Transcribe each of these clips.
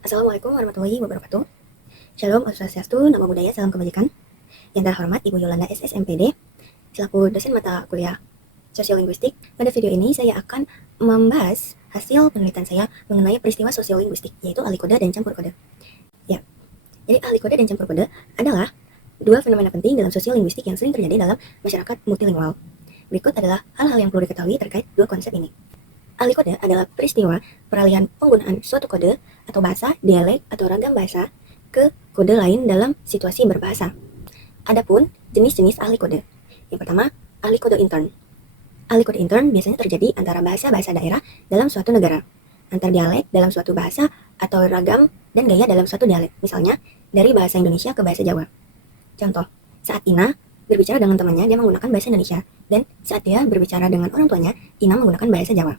Assalamualaikum warahmatullahi wabarakatuh. Shalom, Om Swastiastu, Namo Buddhaya, Salam Kebajikan. Yang terhormat Ibu Yolanda SSMPD, selaku dosen mata kuliah Sosiolinguistik. Pada video ini saya akan membahas hasil penelitian saya mengenai peristiwa sosiolinguistik, yaitu ahli kode dan campur kode. Ya, jadi ahli kode dan campur kode adalah dua fenomena penting dalam sosiolinguistik yang sering terjadi dalam masyarakat multilingual. Berikut adalah hal-hal yang perlu diketahui terkait dua konsep ini. Ahli kode adalah peristiwa peralihan penggunaan suatu kode atau bahasa, dialek, atau ragam bahasa ke kode lain dalam situasi berbahasa. Adapun jenis-jenis ahli kode. Yang pertama, ahli kode intern. Ahli kode intern biasanya terjadi antara bahasa-bahasa daerah dalam suatu negara, antar dialek dalam suatu bahasa, atau ragam dan gaya dalam suatu dialek. Misalnya, dari bahasa Indonesia ke bahasa Jawa. Contoh, saat Ina berbicara dengan temannya, dia menggunakan bahasa Indonesia. Dan saat dia berbicara dengan orang tuanya, Ina menggunakan bahasa Jawa.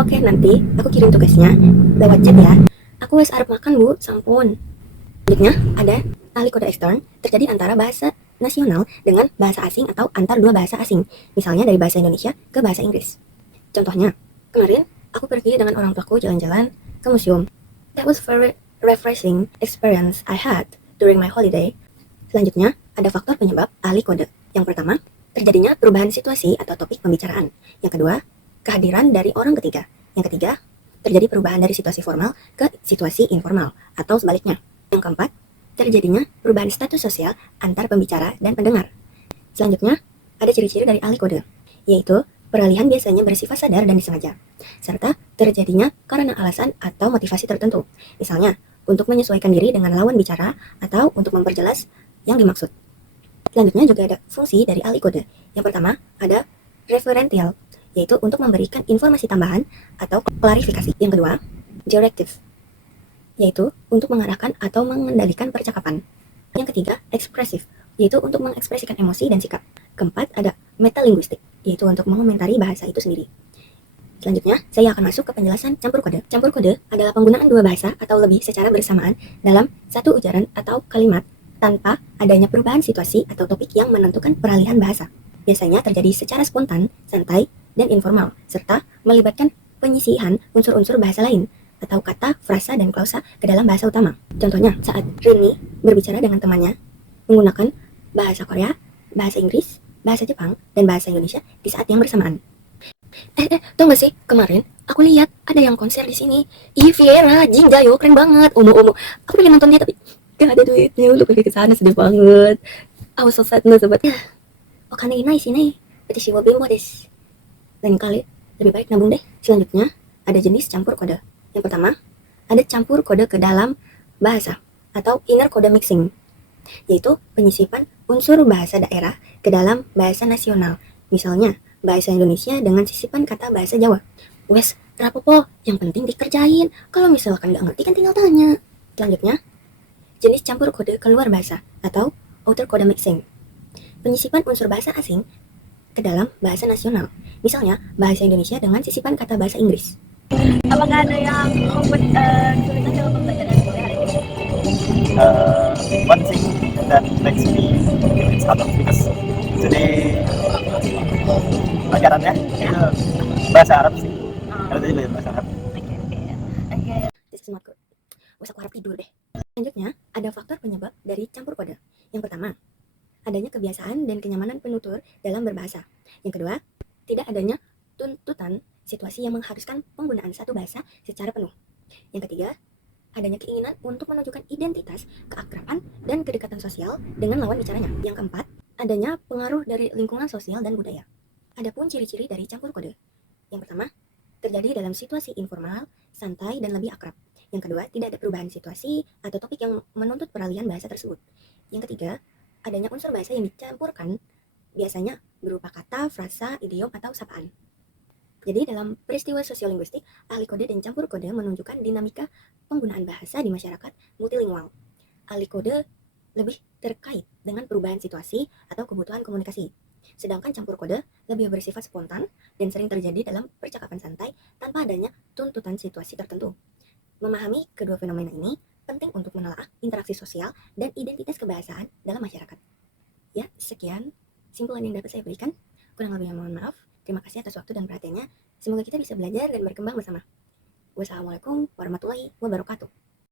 Oke, nanti aku kirim tugasnya lewat chat ya. Aku wes arep makan, Bu. Sampun. Selanjutnya, ada ahli kode ekstern terjadi antara bahasa nasional dengan bahasa asing atau antar dua bahasa asing. Misalnya dari bahasa Indonesia ke bahasa Inggris. Contohnya, kemarin aku pergi dengan orang tuaku jalan-jalan ke museum. That was very refreshing experience I had during my holiday. Selanjutnya, ada faktor penyebab ahli kode. Yang pertama, terjadinya perubahan situasi atau topik pembicaraan. Yang kedua, kehadiran dari orang ketiga. Yang ketiga, terjadi perubahan dari situasi formal ke situasi informal atau sebaliknya. Yang keempat, terjadinya perubahan status sosial antar pembicara dan pendengar. Selanjutnya, ada ciri-ciri dari ahli kode, yaitu peralihan biasanya bersifat sadar dan disengaja, serta terjadinya karena alasan atau motivasi tertentu. Misalnya, untuk menyesuaikan diri dengan lawan bicara atau untuk memperjelas yang dimaksud. Selanjutnya juga ada fungsi dari ahli kode. Yang pertama, ada referential, yaitu untuk memberikan informasi tambahan atau klarifikasi. Yang kedua, directive, yaitu untuk mengarahkan atau mengendalikan percakapan. Yang ketiga, expressive, yaitu untuk mengekspresikan emosi dan sikap. Keempat, ada metalinguistik, yaitu untuk mengomentari bahasa itu sendiri. Selanjutnya, saya akan masuk ke penjelasan campur kode. Campur kode adalah penggunaan dua bahasa atau lebih secara bersamaan dalam satu ujaran atau kalimat tanpa adanya perubahan situasi atau topik yang menentukan peralihan bahasa. Biasanya terjadi secara spontan, santai, dan informal, serta melibatkan penyisihan unsur-unsur bahasa lain, atau kata, frasa, dan klausa ke dalam bahasa utama. Contohnya, saat Rini berbicara dengan temannya menggunakan bahasa Korea, bahasa Inggris, bahasa Jepang, dan bahasa Indonesia di saat yang bersamaan. Tau gak sih, kemarin aku lihat ada yang konser di sini. Ih, Viera, Jing Jayo, keren banget. Omo. Aku pengen nonton dia tapi gak ada duitnya untuk pergi ke sana, sedih banget. I was so sad, no sobat. Okane inai sini, watashi wa bimbo desu. Lain kali lebih baik nabung deh. Selanjutnya, ada jenis campur kode. Yang pertama, ada campur kode ke dalam bahasa atau inner kode mixing, yaitu penyisipan unsur bahasa daerah ke dalam bahasa nasional. Misalnya, bahasa Indonesia dengan sisipan kata bahasa Jawa. Wes, rapopo, yang penting dikerjain. Kalau misalkan nggak ngerti kan tinggal tanya. Selanjutnya, jenis campur kode keluar bahasa atau outer kode mixing. Penyisipan unsur bahasa asing ke dalam bahasa nasional. Misalnya, bahasa Indonesia dengan sisipan kata bahasa Inggris. Apakah ada yang membuat kesulitan dalam pembelajaran kuliah hari ini? One thing that makes me it's hard because today pelajarannya itu bahasa Arab sih. Kalau tadi belajar bahasa Arab. Oke. This is not good. Wes aku harap tidur deh. Selanjutnya, ada faktor penyebab dari campur kode. Yang pertama, adanya kebiasaan dan kenyamanan penutur dalam berbahasa. Yang kedua, tidak adanya tuntutan situasi yang mengharuskan penggunaan satu bahasa secara penuh. Yang ketiga, adanya keinginan untuk menunjukkan identitas, keakraban, dan kedekatan sosial dengan lawan bicaranya. Yang keempat, adanya pengaruh dari lingkungan sosial dan budaya. Adapun ciri-ciri dari campur kode. Yang pertama, terjadi dalam situasi informal, santai, dan lebih akrab. Yang kedua, tidak ada perubahan situasi atau topik yang menuntut peralihan bahasa tersebut. Yang ketiga, adanya unsur bahasa yang dicampurkan, biasanya berupa kata, frasa, idiom, atau sapaan. Jadi dalam peristiwa sosiolinguistik, ahli kode dan campur kode menunjukkan dinamika penggunaan bahasa di masyarakat multilingual. Ahli kode lebih terkait dengan perubahan situasi atau kebutuhan komunikasi. Sedangkan campur kode lebih bersifat spontan dan sering terjadi dalam percakapan santai tanpa adanya tuntutan situasi tertentu. Memahami kedua fenomena ini penting untuk menelaah interaksi sosial dan identitas kebahasaan dalam masyarakat. Ya, sekian simpulan yang dapat saya berikan. Kurang lebihnya mohon maaf. Terima kasih atas waktu dan perhatiannya. Semoga kita bisa belajar dan berkembang bersama. Wassalamualaikum warahmatullahi wabarakatuh.